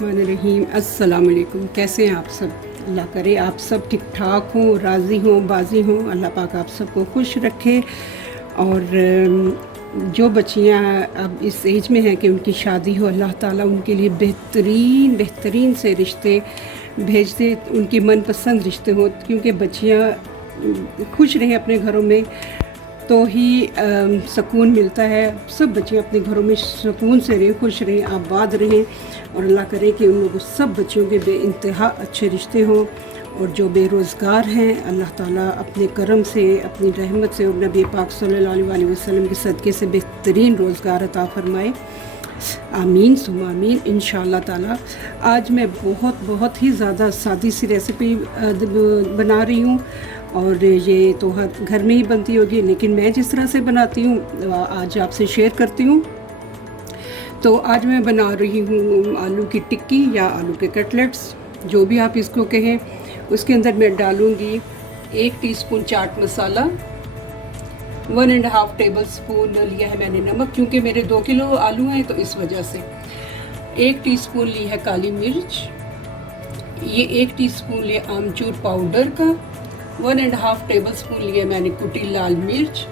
बिस्मिल्लाहिर्रहमानिर्रहीम। अस्सलाम वालेकुम। कैसे हैं आप सब? अल्लाह करे आप सब ठीक ठाक हों, राज़ी हों, बाज़ी हों। अल्लाह पाक आप सबको खुश रखे। और जो बच्चियां अब इस एज में हैं कि उनकी शादी हो, अल्लाह ताला उनके लिए बेहतरीन बेहतरीन से रिश्ते भेज दे, उनकी मनपसंद रिश्ते हों, क्योंकि बच्चियां खुश रहें अपने घरों में तो ही सुकून मिलता है। सब बच्चे अपने घरों में सुकून से रहें, खुश रहें, आबाद रहें। और अल्लाह करे कि उन लोगों सब बच्चों के बेइंतहा अच्छे रिश्ते हों। और जो बेरोज़गार हैं, अल्लाह ताला अपने करम से, अपनी रहमत से और नबी पाक सल्लल्लाहु अलैहि वसल्लम के सदक़े से बेहतरीन रोज़गार अता फ़रमाए। आमीन सुम्मा आमीन इंशाअल्लाह ताला। आज मैं बहुत ही ज़्यादा सादी सी रेसिपी बना रही हूँ, और ये तो हर घर में ही बनती होगी, लेकिन मैं जिस तरह से बनाती हूँ आज आपसे शेयर करती हूँ। तो आज मैं बना रही हूँ आलू की टिक्की या आलू के कटलेट्स, जो भी आप इसको कहें। उसके अंदर मैं डालूँगी 1 teaspoon chaat masala, 1.5 table spoon लिया है मैंने नमक, क्योंकि मेरे 2 किलो आलू हैं तो इस वजह से। 1 टीस्पून ली है काली मिर्च, ये 1 टीस्पून लिया आमचूर पाउडर का, 1.5 टेबल स्पून लिया मैंने कुटी लाल मिर्च,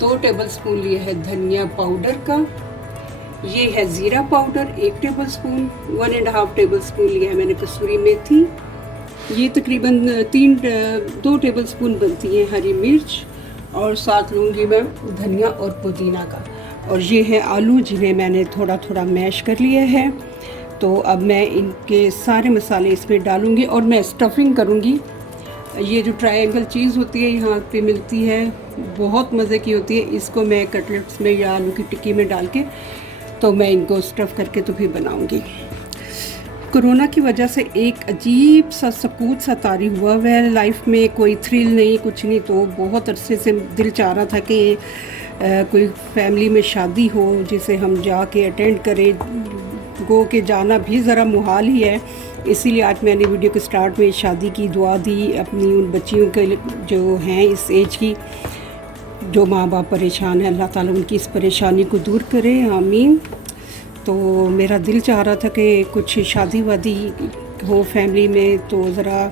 2 टेबल स्पून लिया है धनिया पाउडर का, ये है ज़ीरा powder 1 table spoon, 1.5 table spoon लिया है मैंने कसूरी मेथी, ये तकरीबन 2 टेबल स्पून बनती है हरी मिर्च, और साथ लूँगी मैं धनिया और पुदीना का। और ये है आलू जिन्हें मैंने थोड़ा थोड़ा मैश कर लिया है। तो अब मैं इनके सारे मसाले इसमें डालूँगी और मैं स्टफिंग करूँगी। ये जो ट्रायंगल चीज़ होती है यहाँ पे मिलती है, बहुत मज़े की होती है। इसको मैं कटलेट्स में या आलू की टिक्की में डाल के तो मैं इनको स्टफ़ करके तो फिर बनाऊँगी। कोरोना की वजह से एक अजीब सा सकूत सा तारी हुआ है लाइफ में, कोई थ्रिल नहीं, कुछ नहीं। तो बहुत अरसे से दिल चाह रहा था कि कोई फैमिली में शादी हो जिसे हम जाके अटेंड करें। गो के जाना भी ज़रा मुहाल ही है, इसीलिए आज मैंने वीडियो के स्टार्ट में शादी की दुआ दी अपनी उन बच्चियों के जो हैं इस एज की, जो माँ बाप परेशान हैं। अल्लाह ताला उनकी इस परेशानी को दूर करे, आमीन। तो मेरा दिल चाह रहा था कि कुछ शादी वादी हो फैमिली में, तो ज़रा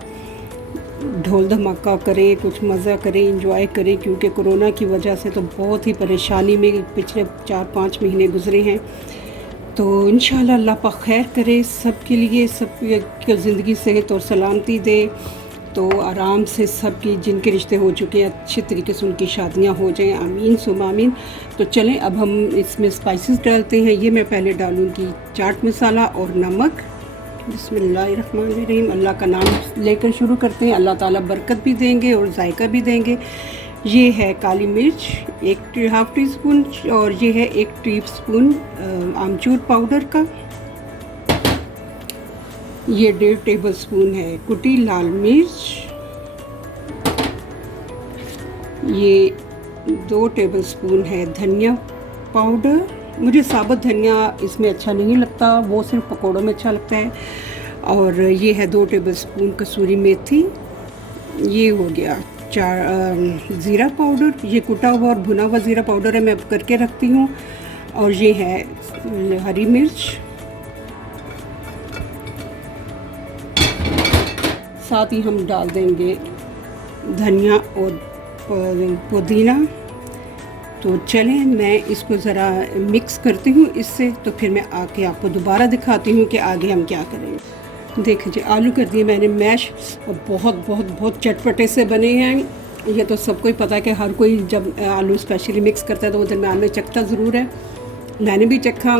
ढोल धमाका करें, कुछ मज़ा करें, इंजॉय करें, क्योंकि कोरोना की वजह से तो बहुत ही परेशानी में पिछले 4-5 महीने गुज़रे हैं। तो इंशाअल्लाह अल्लाह पाक खैर करे सब के लिए, सब की ज़िंदगी सेहत और सलामती दे, तो आराम से सबकी जिनके रिश्ते हो चुके हैं अच्छे तरीके से उनकी शादियां हो जाएं, आमीन सुम आमीन। तो चलें अब हम इसमें स्पाइसेस डालते हैं। ये मैं पहले डालूँगी चाट मसाला और नमक। बिस्मिल्लाहिर्रहमानिर्रहीम। अल्लाह का नाम लेकर शुरू करते हैं। अल्लाह ताला बरकत भी देंगे और जायका भी देंगे। ये है काली मिर्च 1.5 टीस्पून, और ये है 1 टीस्पून आमचूर पाउडर का, ये 1.5 टेबल स्पून है कुटी लाल मिर्च, ये 2 टेबल स्पून है धनिया पाउडर। मुझे साबुत धनिया इसमें अच्छा नहीं लगता, वो सिर्फ पकौड़ों में अच्छा लगता है। और ये है 2 टेबल स्पून कसूरी मेथी, ये हो गया 4 ज़ीरा पाउडर, ये कुटा हुआ और भुना हुआ ज़ीरा पाउडर है, मैं करके रखती हूँ। और ये है हरी मिर्च, साथ ही हम डाल देंगे धनिया और पुदीना। तो चलें मैं इसको ज़रा मिक्स करती हूँ इससे, तो फिर मैं आके आपको दोबारा दिखाती हूँ कि आगे हम क्या करेंगे। देखिए आलू कर दिए मैंने मैश, और बहुत चटपटे से बने हैं। ये तो सबको ही पता है कि हर कोई जब आलू स्पेशली मिक्स करता है तो वो दरम्यान में चखता ज़रूर है। मैंने भी चखा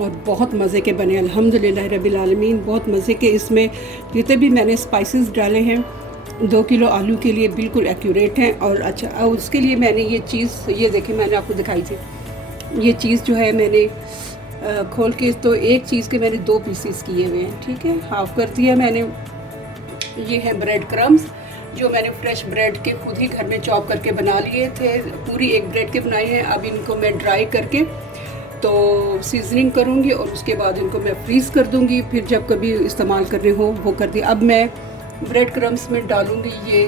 और बहुत मज़े के बने अल्हम्दुलिल्लाह रब्बिल आलमीन, बहुत मज़े के। इसमें जितने भी मैंने स्पाइसेस डाले हैं 2 किलो आलू के लिए बिल्कुल एक्यूरेट हैं। और अच्छा उसके लिए मैंने ये चीज़, ये देखें मैंने आपको दिखाई थी, ये चीज़ जो है मैंने खोल के, तो एक चीज़ के मैंने 2 पीसीस किए हुए हैं, ठीक है, हाफ़ कर दिया मैंने। ये है ब्रेड क्रम्स, जो मैंने फ्रेश ब्रेड के खुद ही घर में चॉप करके बना लिए थे, पूरी एक ब्रेड के बनाई है। अब इनको मैं ड्राई करके तो सीजनिंग करूँगी और उसके बाद इनको मैं फ्रीज़ कर दूँगी, फिर जब कभी इस्तेमाल करने हो वो कर दिया। अब मैं ब्रेड क्रम्स में डालूँगी, ये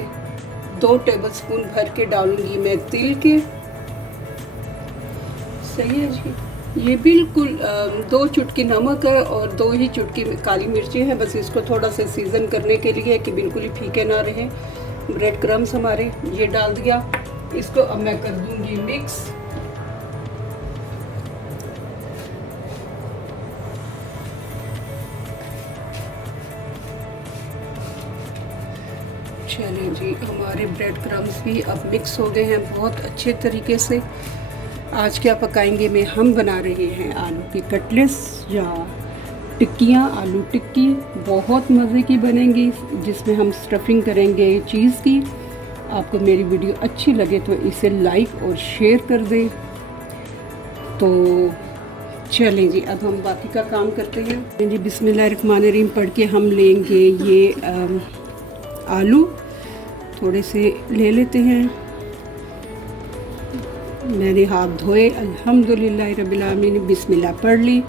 2 टेबल स्पून भर के डालूँगी मैं तिल के, सही है जी, ये बिल्कुल 2 चुटकी नमक है और 2 ही चुटकी काली मिर्ची है, बस इसको थोड़ा सा सीज़न करने के लिए कि बिल्कुल ही फीके ना रहे। ब्रेड क्रम्स हमारे ये डाल दिया, इसको अब मैं कर दूंगी मिक्स। चलिए जी, हमारे ब्रेड क्रम्स भी अब मिक्स हो गए हैं बहुत अच्छे तरीके से। आज क्या पकाएंगे में हम बना रहे हैं आलू की कटलेट्स या टिक्कियाँ। आलू टिक्की बहुत मज़े की बनेंगी, जिसमें हम स्टफिंग करेंगे चीज़ की। आपको मेरी वीडियो अच्छी लगे तो इसे लाइक और शेयर कर दें। तो चलें जी, अब हम बाकी का काम करते हैं जी। बिस्मिल्लाहिर्रहमानिर्रहीम पढ़ के हम लेंगे ये आलू थोड़े से ले लेते हैं। मैंने हाथ धोए, अल्हम्दुलिल्लाह रब्बिल आमीन, बिस्मिल्लाह पढ़ ली।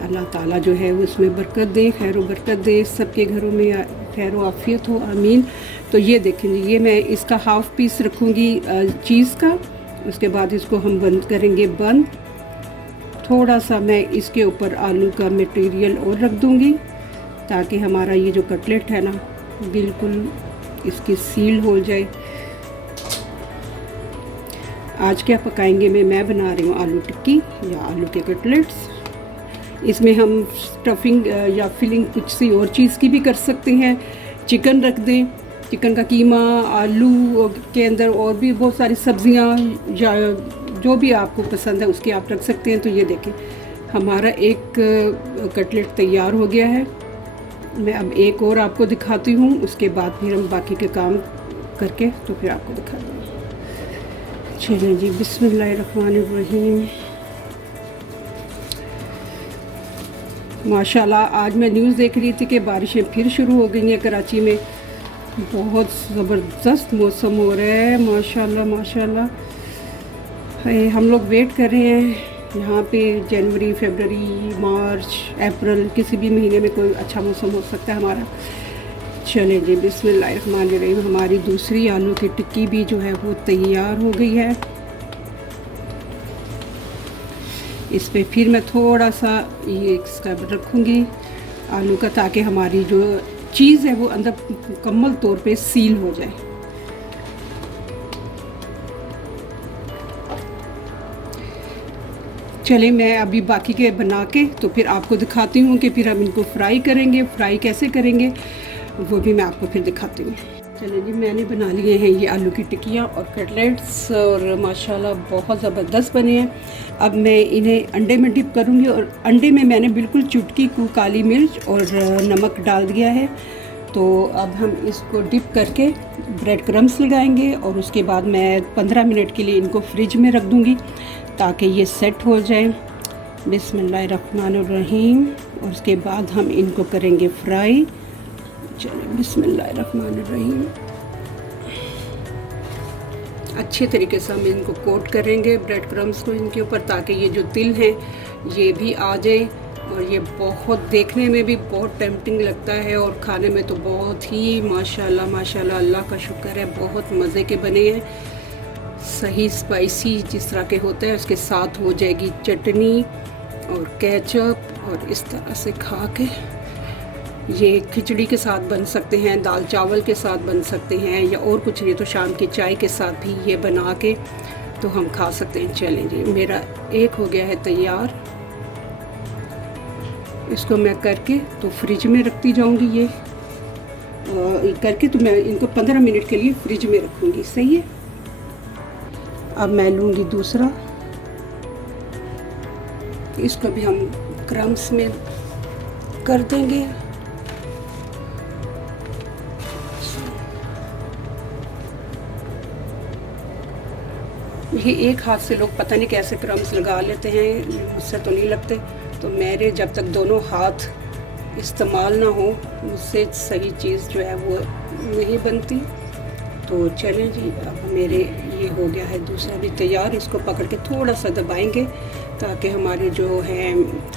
अल्लाह ताला जो है वो उसमें बरकत दे, खैर बरकत दे, सबके घरों में खैर आफियत हो, आमीन। तो ये देखें जी, ये मैं इसका हाफ़ पीस रखूँगी चीज़ का। उसके बाद इसको हम बंद करेंगे बंद। थोड़ा सा मैं इसके ऊपर आलू का मटेरियल और रख दूँगी ताकि हमारा ये जो कटलेट है ना बिल्कुल इसकी सील हो जाए। आज क्या पकाएंगे मैं बना रही हूँ आलू टिक्की या आलू के कटलेट्स। इसमें हम स्टफिंग या फिलिंग कुछ सी और चीज़ की भी कर सकते हैं। चिकन रख दें, चिकन का कीमा, आलू के अंदर और भी बहुत सारी सब्जियां या जो भी आपको पसंद है उसके आप रख सकते हैं। तो ये देखें, हमारा एक कटलेट तैयार हो गया है। मैं अब एक और आपको दिखाती हूँ, उसके बाद फिर हम बाकी के काम करके तो फिर आपको दिखा दूँगी। चलिए जी, बिस्मिल्लाहिर्रहमानिर्रहीम। माशाल्लाह, आज मैं न्यूज़ देख रही थी कि बारिशें फिर शुरू हो गई हैं कराची में। बहुत ज़बरदस्त मौसम हो रहा है, माशाल्लाह माशाल्लाह। हम लोग वेट कर रहे हैं यहाँ पे जनवरी, फरवरी, मार्च, अप्रैल, किसी भी महीने में कोई अच्छा मौसम हो सकता है हमारा। चलें जी, बिस्मिल्लाहिर्रहमानिर्रहीम। हमारी दूसरी आलू की टिक्की भी जो है वो तैयार हो गई है। इस पे फिर मैं थोड़ा सा ये इसका रखूँगी आलू का, ताकि हमारी जो चीज़ है वो अंदर मुकम्मल तौर पे सील हो जाए। चले, मैं अभी बाकी के बना के तो फिर आपको दिखाती हूँ कि फिर हम इनको फ्राई करेंगे। फ्राई कैसे करेंगे वो भी मैं आपको फिर दिखाती हूँ। चलिए जी, मैंने बना लिए हैं ये आलू की टिक्कियाँ और कटलेट्स और माशाल्लाह बहुत ज़बरदस्त बने हैं। अब मैं इन्हें अंडे में डिप करूँगी और अंडे में मैंने बिल्कुल चुटकी को काली मिर्च और नमक डाल दिया है। तो अब हम इसको डिप करके ब्रेड क्रम्स लगाएंगे और उसके बाद मैं 15 मिनट के लिए इनको फ्रिज में रख दूँगी ताकि ये सेट हो जाए। बिस्मिल्लाहिर्रहमानिर्रहीम। और उसके बाद हम इनको करेंगे फ्राई। चलिए, बिस्मिल्लाहिर्रहमानिर्रहीम। अच्छे तरीके से हम इनको कोट करेंगे ब्रेड क्रम्स को इनके ऊपर, ताकि ये जो तिल हैं ये भी आ जाए। और ये बहुत देखने में भी बहुत टेम्पटिंग लगता है और खाने में तो बहुत ही माशाल्लाह माशाल्लाह, अल्लाह का शुक्र है, बहुत मज़े के बने हैं। सही स्पाइसी जिस तरह के होते हैं, उसके साथ हो जाएगी चटनी और केचप, और इस तरह से खा के ये खिचड़ी के साथ बन सकते हैं, दाल चावल के साथ बन सकते हैं, या और कुछ नहीं तो शाम की चाय के साथ भी ये बना के तो हम खा सकते हैं। चलें जी, मेरा एक हो गया है तैयार। इसको मैं करके तो फ्रिज में रखती जाऊंगी। ये करके तो मैं इनको 15 मिनट के लिए फ्रिज में रखूंगी। सही है। अब मैं लूँगी दूसरा, इसको भी हम क्रम्स में कर देंगे। ये एक हाथ से लोग पता नहीं कैसे क्रम्स लगा लेते हैं, मुझसे तो नहीं लगते। तो मेरे जब तक दोनों हाथ इस्तेमाल ना हो, मुझसे सही चीज़ जो है वो नहीं बनती। तो चलें जी, अब मेरे ये हो गया है दूसरा भी तैयार। इसको पकड़ के थोड़ा सा दबाएंगे ताकि हमारे जो है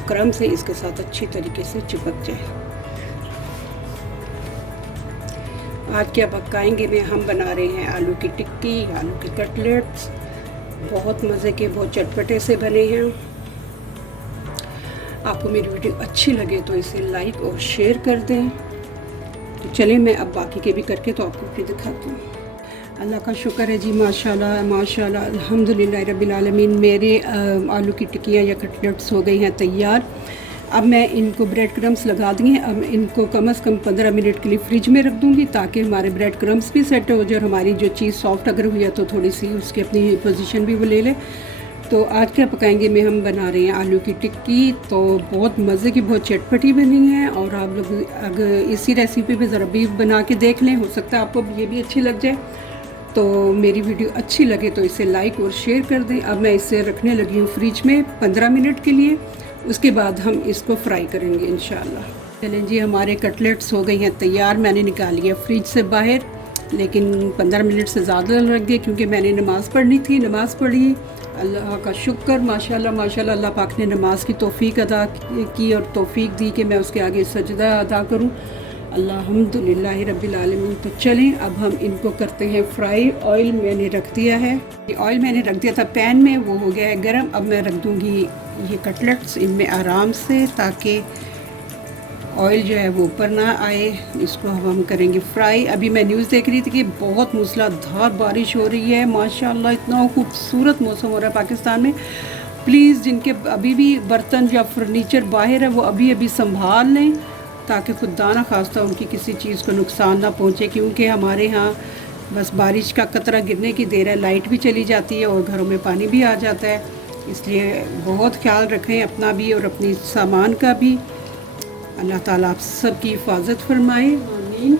क्रम्स है इसके साथ अच्छी तरीके से चिपक जाए। आज क्या पकाएंगे में हम बना रहे हैं आलू की टिक्की, आलू के कटलेट्स। बहुत मज़े के, बहुत चटपटे से बने हैं। आपको मेरी वीडियो अच्छी लगे तो इसे लाइक और शेयर कर दें। तो चलें मैं अब बाकी के भी करके तो आपको फिर दिखाती हूँ। अल्लाह का शुक्र है जी, माशाल्लाह माशाल्लाह अल्हम्दुलिल्लाह रब्बिल आलमीन। मेरे आलू की टिक्कियाँ या कटलेट्स हो गई हैं तैयार। अब मैं इनको ब्रेड क्रम्स लगा दिए हैं। अब इनको कम से कम 15 मिनट के लिए फ्रिज में रख दूँगी ताकि हमारे ब्रेड क्रम्स भी सेट हो जाए और हमारी जो चीज़ सॉफ्ट अगर हुई है तो थोड़ी सी उसकी अपनी पोजीशन भी वो ले ले। तो आज क्या पकाएंगे में हम बना रहे हैं आलू की टिक्की। तो बहुत मज़े की, बहुत चटपटी बनी है। और आप लोग अगर इसी रेसिपी पे ज़रा भी बना के देख लें, हो सकता है आपको ये भी अच्छी लग जाए। तो मेरी वीडियो अच्छी लगे तो इसे लाइक और शेयर कर दें। अब मैं इसे रखने लगी हूँ फ्रिज में 15 मिनट के लिए। उसके बाद हम इसको फ्राई करेंगे इंशाल्लाह। चलें जी, हमारे कटलेट्स हो गई हैं तैयार। मैंने निकाल लिया फ्रिज से बाहर, लेकिन 15 मिनट से ज़्यादा लग गए क्योंकि मैंने नमाज़ पढ़नी थी। नमाज़ पढ़ी, अल्लाह का शुक्र माशाल्लाह माशाल्लाह। अल्लाह पाक ने नमाज की तौफीक अदा की और तौफीक दी कि मैं उसके आगे सजदा अदा करूं। अल्हम्दुलिल्लाह रब्बिल आलमीन। तो चलें अब हम इनको करते हैं फ्राई। ऑयल मैंने रख दिया है, ऑयल मैंने रख दिया था पैन में, वो हो गया है गर्म। अब मैं रख दूँगी ये कटलेट्स इनमें आराम से, ताकि ऑयल जो है वो ऊपर ना आए। इसको हम करेंगे फ्राई। अभी मैं न्यूज़ देख रही थी कि बहुत मूसलाधार बारिश हो रही है माशाल्लाह। इतना खूबसूरत मौसम हो रहा है पाकिस्तान में। प्लीज़ जिनके अभी भी बर्तन या फर्नीचर बाहर है वो अभी अभी संभाल लें, ताकि खुदा ना खास्ता उनकी किसी चीज़ को नुकसान ना पहुँचे। क्योंकि हमारे यहाँ बस बारिश का कतरा गिरने की देर है, लाइट भी चली जाती है और घरों में पानी भी आ जाता है। इसलिए बहुत ख्याल रखें अपना भी और अपनी सामान का भी। अल्लाह ताला आप सब की हिफाजत फरमाए, आमीन।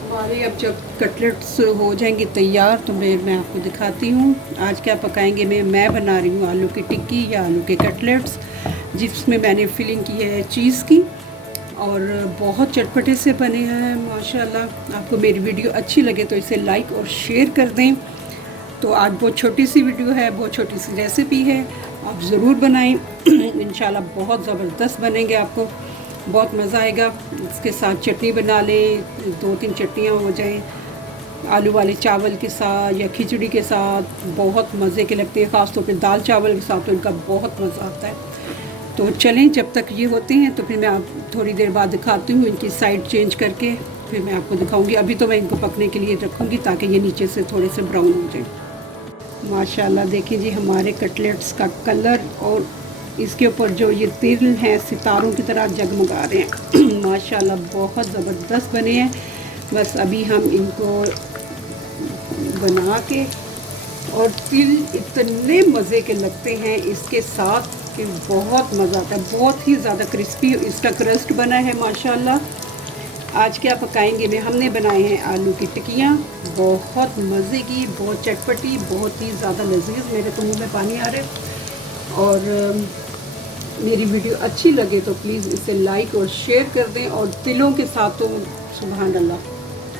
हमारे अब जब कटलेट्स हो जाएंगे तैयार तो मैं आपको दिखाती हूँ आज क्या पकाएंगे। मैं बना रही हूँ आलू की टिक्की या आलू के कटलेट्स, जिसमें मैंने फिलिंग की है चीज़ की, और बहुत चटपटे से बने हैं माशाल्लाह। आपको मेरी वीडियो अच्छी लगे तो इसे लाइक और शेयर कर दें। तो आज बहुत छोटी सी वीडियो है, बहुत छोटी सी रेसिपी है, आप ज़रूर बनाएं। इंशाल्लाह बहुत ज़बरदस्त बनेंगे, आपको बहुत मज़ा आएगा। इसके साथ चटनी बना लें, 2-3 चटनियाँ हो जाएं, आलू वाले चावल के साथ या खिचड़ी के साथ बहुत मज़े के लगते हैं। ख़ास तौर पे दाल चावल के साथ तो इनका बहुत मज़ा आता है। तो चलें, जब तक ये होते हैं तो फिर मैं आप थोड़ी देर बाद दिखाती हूँ इनकी साइड चेंज करके, फिर मैं आपको दिखाऊंगी। अभी तो मैं इनको पकने के लिए रखूँगी ताकि ये नीचे से थोड़े से ब्राउन हो जाए। माशाल्लाह देखिए जी, हमारे कटलेट्स का कलर और इसके ऊपर जो ये तिल हैं सितारों की तरह जगमगा रहे हैं। माशाल्लाह बहुत ज़बरदस्त बने हैं। बस अभी हम इनको बना के, और तिल इतने मज़े के लगते हैं इसके साथ कि बहुत मज़ा आता है। बहुत ही ज़्यादा क्रिस्पी इसका क्रस्ट बना है माशाल्लाह। आज क्या पकाएंगे में हमने बनाए हैं आलू की टिक्कियाँ, बहुत मज़े की, बहुत चटपटी, बहुत ही ज़्यादा लजीज। मेरे तो मुंह में पानी आ रहा है। और मेरी वीडियो अच्छी लगे तो प्लीज़ इसे लाइक और शेयर कर दें। और तिलों के साथ तो सुभान अल्लाह,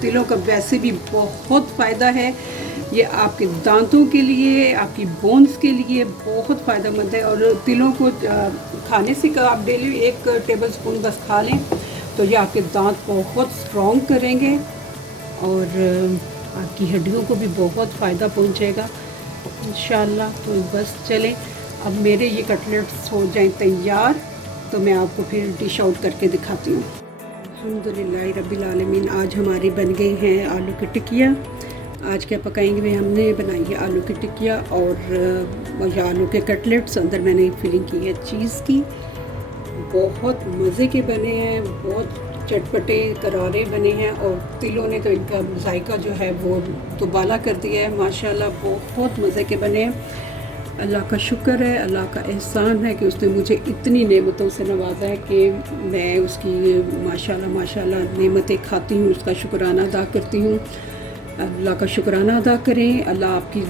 तिलों का वैसे भी बहुत फ़ायदा है। ये आपके दांतों के लिए, आपकी बोन्स के लिए बहुत फ़ायदेमंद है। और तिलों को खाने से आप डेली 1 टेबल स्पून बस खा लें तो ये आपके दांत बहुत स्ट्रॉन्ग करेंगे और आपकी हड्डियों को भी बहुत फ़ायदा पहुंचेगा इंशाल्लाह। तो बस चलें, अब मेरे ये कटलेट्स हो जाएं तैयार तो मैं आपको फिर डिश आउट करके दिखाती हूँ। अल्हम्दुलिल्लाह रब्बिल आलमीन। आज हमारी बन गई हैं आलू की टिक्कियाँ। आज क्या पकाएंगे में हमने बनाई है आलू की टिक्कियाँ और आलू के कटलेट्स। अंदर मैंने फिलिंग की है चीज़ की। बहुत मज़े के बने हैं, बहुत चटपटे करारे बने हैं और तिलों ने तो इनका जायका जो है वो दुबाला कर दिया है माशाल्लाह। बहुत मज़े के बने हैं। अल्लाह का शुक्र है, अल्लाह का एहसान है कि उसने मुझे इतनी नेमतों से नवाजा है कि मैं उसकी माशाल्लाह माशाल्लाह नेमतें खाती हूँ, उसका शुक्राना अदा करती हूँ। अल्लाह का शुक्राना अदा करें, अल्लाह आपकी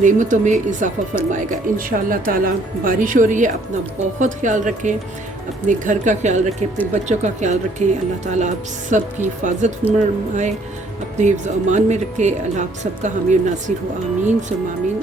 नेमतों में इजाफ़ा फरमाएगा इंशाअल्लाह ताला। बारिश हो रही है, अपना बहुत ख्याल रखें, अपने घर का ख्याल रखें, अपने बच्चों का ख्याल रखें। अल्लाह ताला आप सब की हिफाजत फरमाए, अपने हिफ्ज़ अमान में रखे। अल्लाह आप सबका हामी नासिर हो, आमीन सुम्मा आमीन।